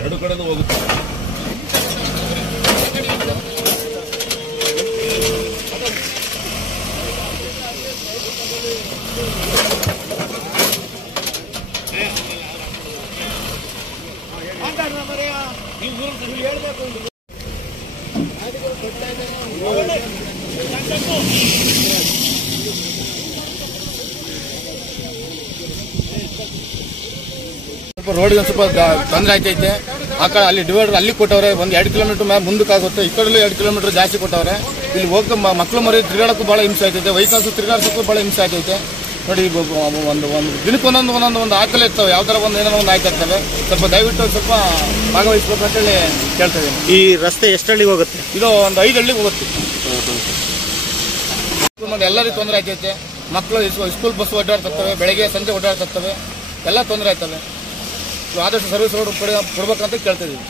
ಎರಡು ಕಡೆನೂ ಹೋಗುತ್ತೆ. ರೋಡಿಗೆ ಸ್ವಲ್ಪ ತೊಂದರೆ ಆಯ್ತೈತೆ. ಆ ಕಡೆ ಅಲ್ಲಿ ಡಿವೈಡರ್ ಅಲ್ಲಿ ಕೊಟ್ಟವ್ರೆ, ಒಂದು 2 ಕಿಲೋಮೀಟರ್ ಮೇಲೆ ಮುಂದಕ್ಕಾಗುತ್ತೆ. ಈ ಕಡೆ 2 ಕಿಲೋಮೀಟರ್ ಜಾಸ್ತಿ ಕೊಟ್ಟವ್ರೆ. ಇಲ್ಲಿ ಹೋಗಿ ಮಕ್ಕಳು ಮರಿ ತಿರುಗಾಡಕ್ಕೂ ಭಾಳ ಹಿಂಸೆ ಆಯ್ತೈತೆ, ವೆಹಿಕಲ್ಸ್ ತಿರುಗಾಡ್ಸಕ್ಕೂ ಭಾಳ ಹಿಂಸೆ ಆಯ್ತೈತೆ. ನೋಡಿ ಒಂದು ದಿನಕ್ಕೆ ಒಂದೊಂದು ಆಕಲೆ ಇರ್ತವೆ, ಯಾವ ಥರ ಏನೋ ಒಂದು ಆಯ್ತಿರ್ತವೆ. ಸ್ವಲ್ಪ ದಯವಿಟ್ಟು ಸ್ವಲ್ಪ ಭಾಗವಹಿಸ್ಬೇಕು ಅಂತೇಳಿ ಕೇಳ್ತಾ ಇದ್ದೀನಿ. ಈ ರಸ್ತೆ ಎಷ್ಟು ಹಳ್ಳಿಗೆ ಹೋಗುತ್ತೆ? ಇದು ಒಂದು 5 ಹಳ್ಳಿಗೆ ಹೋಗುತ್ತೆ. ಎಲ್ಲರಿಗೂ ತೊಂದರೆ ಆಯ್ತೈತೆ. ಮಕ್ಕಳು ಸ್ಕೂಲ್ ಬಸ್ ಓಡಾಡ್ತಿರ್ತವೆ, ಬೆಳಗ್ಗೆ ಸಂಜೆ ಓಡಾಡ್ತಿರ್ತವೆ, ಎಲ್ಲ ತೊಂದರೆ ಆಯ್ತವೆ. ಆದಷ್ಟು ಸರ್ವಿಸ್ ರೋಡ್ ಕೊಡ್ಬೇಕಂತ ಕೇಳ್ತಾ ಇದ್ದೀವಿ.